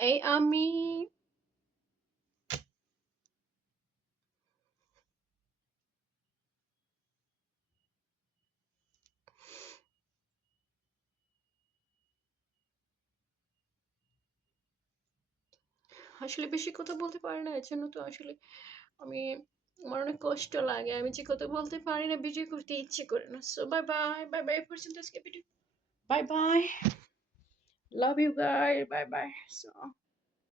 এই আমি আসলে বেশি কথা বলতে পারি না, এজন্য তো আসলে আমি আমার অনেক কষ্ট লাগে। আমি যে কথা বলতে পারি না, ভিডিও করতে ইচ্ছে করে না। So bye bye, bye bye পর্যন্ত আজকে ভিডিও। Bye bye, love you guy, bye bye. So